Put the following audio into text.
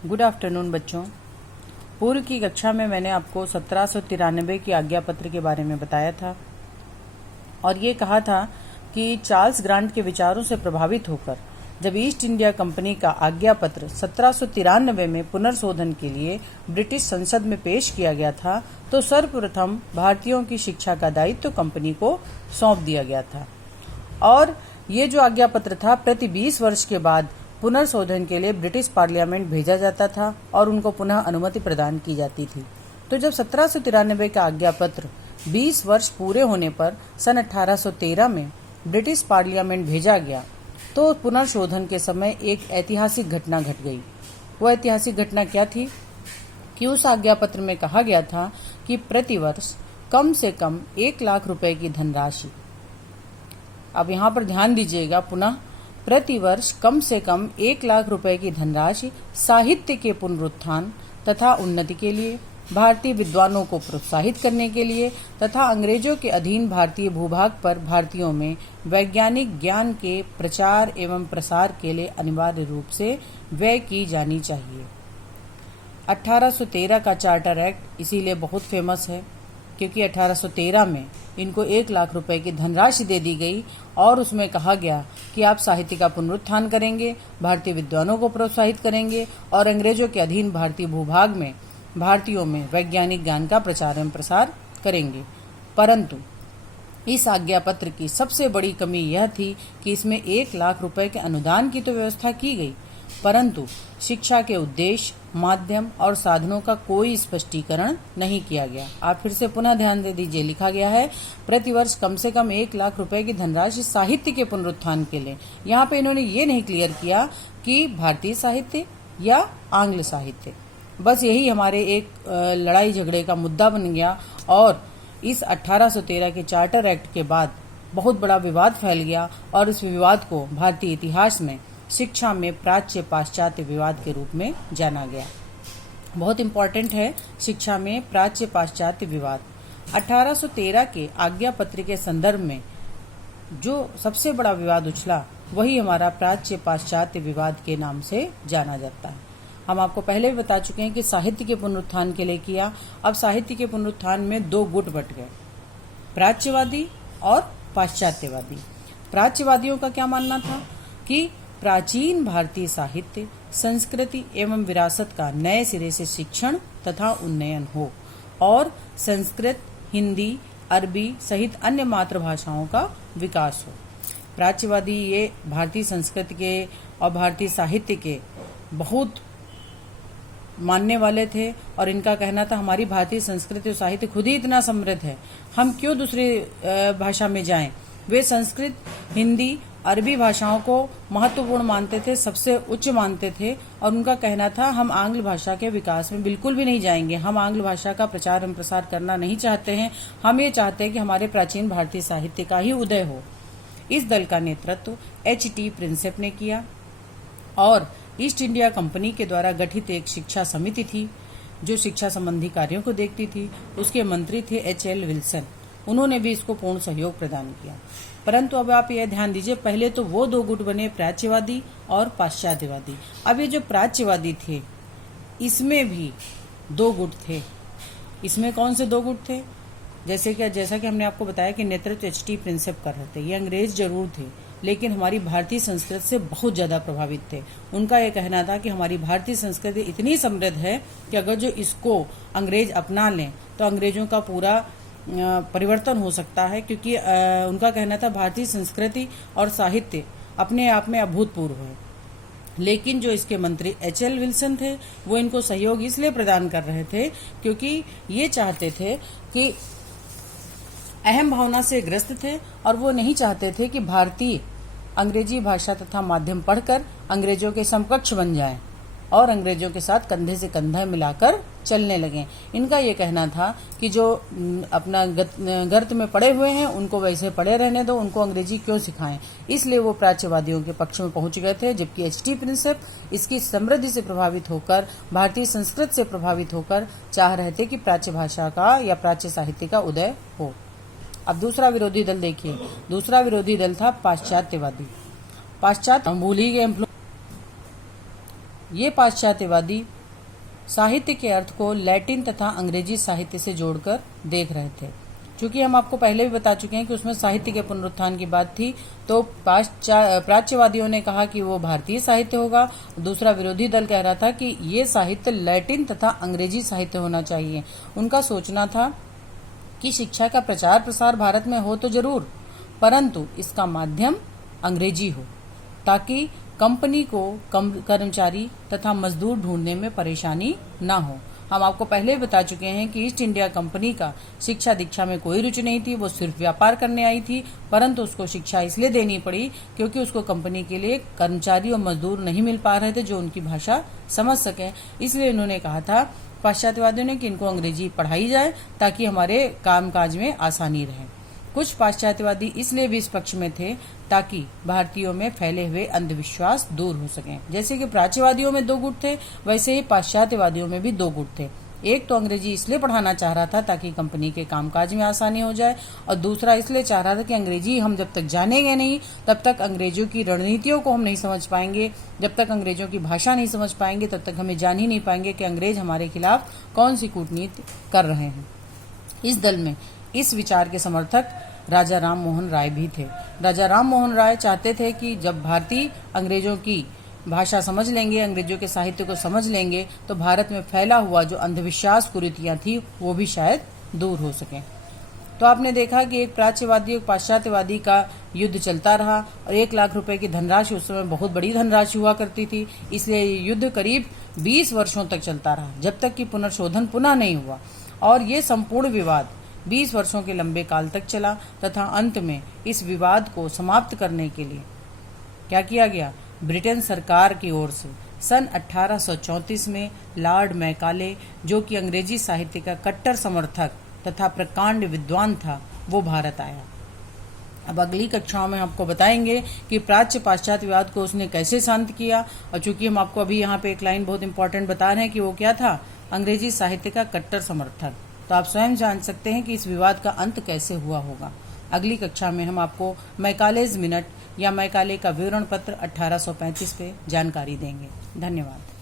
Good afternoon बच्चों। पूर्व की कक्षा में मैंने आपको 1793 की आज्ञा पत्र के बारे में बताया था और ये कहा था कि चार्ल्स ग्रांट के विचारों से प्रभावित होकर जब ईस्ट इंडिया कंपनी का आज्ञा पत्र 1793 में पुनर्शोधन के लिए ब्रिटिश संसद में पेश किया गया था तो सर्वप्रथम भारतीयों की शिक्षा का दायित्व कंपनी को सौंप दिया गया था और ये जो आज्ञा पत्र था प्रति 20 वर्ष के बाद पुनर्शोधन के लिए ब्रिटिश पार्लियामेंट भेजा जाता था और उनको पुनः अनुमति प्रदान की जाती थी। तो जब 1793 का आज्ञा पत्र 20 वर्ष पूरे होने पर सन 1813 में ब्रिटिश पार्लियामेंट भेजा गया तो पुनर्शोधन के समय एक ऐतिहासिक घटना घट गई। वो ऐतिहासिक घटना क्या थी कि उस आज्ञा पत्र में कहा गया था कि प्रतिवर्ष कम से कम 1 लाख रुपए की धनराशि, अब यहाँ पर ध्यान दीजिएगा, पुनः प्रतिवर्ष कम से कम 1 लाख रुपए की धनराशि साहित्य के पुनरुत्थान तथा उन्नति के लिए, भारतीय विद्वानों को प्रोत्साहित करने के लिए तथा अंग्रेजों के अधीन भारतीय भूभाग पर भारतीयों में वैज्ञानिक ज्ञान के प्रचार एवं प्रसार के लिए अनिवार्य रूप से व्यय की जानी चाहिए। 1813 का चार्टर एक्ट इसीलिए बहुत फेमस है क्योंकि 1813 में इनको 1 लाख रुपए की धनराशि दे दी गई और उसमें कहा गया कि आप साहित्य का पुनरुत्थान करेंगे, भारतीय विद्वानों को प्रोत्साहित करेंगे और अंग्रेजों के अधीन भारतीय भूभाग में भारतीयों में वैज्ञानिक ज्ञान का प्रचार एवं प्रसार करेंगे। परंतु इस आज्ञा पत्र की सबसे बड़ी कमी यह थी कि इसमें 1 लाख रुपए के अनुदान की तो व्यवस्था की गई, परंतु शिक्षा के उद्देश्य, माध्यम और साधनों का कोई स्पष्टीकरण नहीं किया गया। आप फिर से पुनः ध्यान दे दीजिए, लिखा गया है प्रतिवर्ष कम से कम 1 लाख रुपए की धनराशि साहित्य के पुनरुत्थान के लिए। यहाँ पे इन्होंने ये नहीं क्लियर किया कि भारतीय साहित्य या आंग्ल साहित्य। बस यही हमारे एक लड़ाई झगड़े का मुद्दा बन गया और इस 1813 के चार्टर एक्ट के बाद बहुत बड़ा विवाद फैल गया और इस विवाद को भारतीय इतिहास में शिक्षा में प्राच्य पाश्चात्य विवाद के रूप में जाना गया। बहुत इंपॉर्टेंट है शिक्षा में प्राच्य पाश्चात्य विवाद। 1813 के आज्ञा पत्र के संदर्भ में जो सबसे बड़ा विवाद उछला वही हमारा प्राच्य पाश्चात्य विवाद के नाम से जाना जाता है। हम आपको पहले भी बता चुके हैं कि साहित्य के पुनरुत्थान के लिए किया। अब साहित्य के पुनरुत्थान में 2 गुट बट गए, प्राच्यवादी और पाश्चात्यवादी। प्राच्यवादियों का क्या मानना था कि प्राचीन भारतीय साहित्य, संस्कृति एवं विरासत का नए सिरे से शिक्षण तथा उन्नयन हो और संस्कृत, हिंदी, अरबी सहित अन्य मातृभाषाओं का विकास हो। प्राच्यवादी ये भारतीय संस्कृति के और भारतीय साहित्य के बहुत मानने वाले थे और इनका कहना था हमारी भारतीय संस्कृति और साहित्य खुद ही इतना समृद्ध है, हम क्यों दूसरी भाषा में जाएं। वे संस्कृत, हिंदी, अरबी भाषाओं को महत्वपूर्ण मानते थे, सबसे उच्च मानते थे और उनका कहना था हम आंग्ल भाषा के विकास में बिल्कुल भी नहीं जाएंगे, हम आंग्ल भाषा का प्रचार एवं प्रसार करना नहीं चाहते हैं, हम ये चाहते हैं कि हमारे प्राचीन भारतीय साहित्य का ही उदय हो। इस दल का नेतृत्व H.T. प्रिंसेप ने किया और ईस्ट इंडिया कंपनी के द्वारा गठित एक शिक्षा समिति थी जो शिक्षा संबंधी कार्यों को देखती थी। उसके मंत्री थे H.L. विल्सन, उन्होंने भी इसको पूर्ण सहयोग प्रदान किया। परंतु अब आप यह ध्यान दीजिए, पहले तो वो 2 गुट बने, प्राच्यवादी और पाश्चात्यवादी। अब ये जो प्राच्यवादी थे इसमें भी 2 गुट थे। इसमें कौन से 2 गुट थे? जैसा कि हमने आपको बताया कि नेतृत्व H.T. प्रिंसेप कर रहे थे। ये अंग्रेज जरूर थे लेकिन हमारी भारतीय संस्कृति से बहुत ज्यादा प्रभावित थे। उनका यह कहना था कि हमारी भारतीय संस्कृति इतनी समृद्ध है कि अगर जो इसको अंग्रेज अपना लें तो अंग्रेजों का पूरा परिवर्तन हो सकता है, क्योंकि उनका कहना था भारतीय संस्कृति और साहित्य अपने आप में अभूतपूर्व है। लेकिन जो इसके मंत्री H.L. विल्सन थे वो इनको सहयोग इसलिए प्रदान कर रहे थे क्योंकि ये चाहते थे कि अहम भावना से ग्रस्त थे और वो नहीं चाहते थे कि भारतीय अंग्रेजी भाषा तथा माध्यम पढ़कर अंग्रेजों के समकक्ष बन जाएं और अंग्रेजों के साथ कंधे से कंधा मिलाकर चलने लगें। इनका ये कहना था कि जो अपना गर्त में पड़े हुए हैं उनको वैसे पड़े रहने दो, उनको अंग्रेजी क्यों सिखाएं। इसलिए वो प्राच्यवादियों के पक्ष में पहुंच गए थे, जबकि H.T. प्रिंसेप इसकी समृद्धि से प्रभावित होकर, भारतीय संस्कृत से प्रभावित होकर चाह रहे थे कि प्राच्य भाषा का या प्राच्य साहित्य का उदय हो। अब दूसरा विरोधी दल देखिए, दूसरा विरोधी दल था पाश्चात्यवादी। पाश्चात्य भूल ही गए ये पाश्चात्यवादी साहित्य के अर्थ को लैटिन तथा अंग्रेजी साहित्य से जोड़कर देख रहे थे। चूंकि हम आपको पहले भी बता चुके हैं कि उसमें साहित्य के पुनरुत्थान की बात थी, तो प्राच्यवादियों ने कहा कि वो भारतीय साहित्य होगा। दूसरा विरोधी दल कह रहा था कि ये साहित्य लैटिन तथा अंग्रेजी साहित्य होना चाहिए। उनका सोचना था कि शिक्षा का प्रचार प्रसार भारत में हो तो जरूर, परंतु इसका माध्यम अंग्रेजी हो, ताकि कंपनी को कर्मचारी तथा मजदूर ढूंढने में परेशानी न हो। हम आपको पहले बता चुके हैं कि ईस्ट इंडिया कंपनी का शिक्षा दीक्षा में कोई रुचि नहीं थी, वो सिर्फ व्यापार करने आई थी, परंतु उसको शिक्षा इसलिए देनी पड़ी क्योंकि उसको कंपनी के लिए कर्मचारी और मजदूर नहीं मिल पा रहे थे जो उनकी भाषा समझ सकें। इसलिए उन्होंने कहा था पाश्चात्यवादियों ने कि इनको अंग्रेजी पढ़ाई जाए ताकि हमारे कामकाज में आसानी रहे। कुछ पाश्चात्यवादी इसलिए भी इस पक्ष में थे ताकि भारतीयों में फैले हुए अंधविश्वास दूर हो सकें। जैसे कि प्राच्यवादियों में 2 गुट थे, वैसे ही पाश्चात्यवादियों में भी 2 गुट थे। एक तो अंग्रेजी इसलिए पढ़ाना चाह रहा था ताकि कंपनी के कामकाज में आसानी हो जाए, और दूसरा इसलिए चाह रहा था कि अंग्रेजी हम जब तक जानेंगे नहीं तब तक अंग्रेजों की रणनीतियों को हम नहीं समझ पाएंगे, जब तक अंग्रेजों की भाषा नहीं समझ पाएंगे तब तक हमें जान ही नहीं पाएंगे कि अंग्रेज हमारे खिलाफ कौन सी कूटनीति कर रहे हैं। इस दल में इस विचार के समर्थक राजा राम मोहन राय भी थे। राजा राम मोहन राय चाहते थे कि जब भारतीय अंग्रेजों की भाषा समझ लेंगे, अंग्रेजों के साहित्य को समझ लेंगे, तो भारत में फैला हुआ जो अंधविश्वास कुरीतियां थी वो भी शायद दूर हो सके। तो आपने देखा कि एक प्राच्यवादी और पाश्चात्यवादी का युद्ध चलता रहा, और 1 लाख रुपए की धनराशि उस समय बहुत बड़ी धनराशि हुआ करती थी, इसलिए ये युद्ध करीब 20 वर्षों तक चलता रहा, जब तक कि पुनर्शोधन पुनः नहीं हुआ। और ये संपूर्ण विवाद 20 वर्षों के लंबे काल तक चला, तथा अंत में इस विवाद को समाप्त करने के लिए क्या किया गया? ब्रिटेन सरकार की ओर से सन 1834 में लॉर्ड मैकाले, जो कि अंग्रेजी साहित्य का कट्टर समर्थक तथा प्रकांड विद्वान था, वो भारत आया। अब अगली कक्षाओं में आपको बताएंगे कि प्राच्य पाश्चात्य विवाद को उसने कैसे शांत किया। और चूंकि हम आपको अभी यहाँ पे एक लाइन बहुत इंपॉर्टेंट बता रहे हैं कि वो क्या था, अंग्रेजी साहित्य का कट्टर समर्थक, तो आप स्वयं जान सकते हैं कि इस विवाद का अंत कैसे हुआ होगा। अगली कक्षा में हम आपको मैकालेज मिनट या मैकाले का विवरण पत्र 1835 पे जानकारी देंगे। धन्यवाद।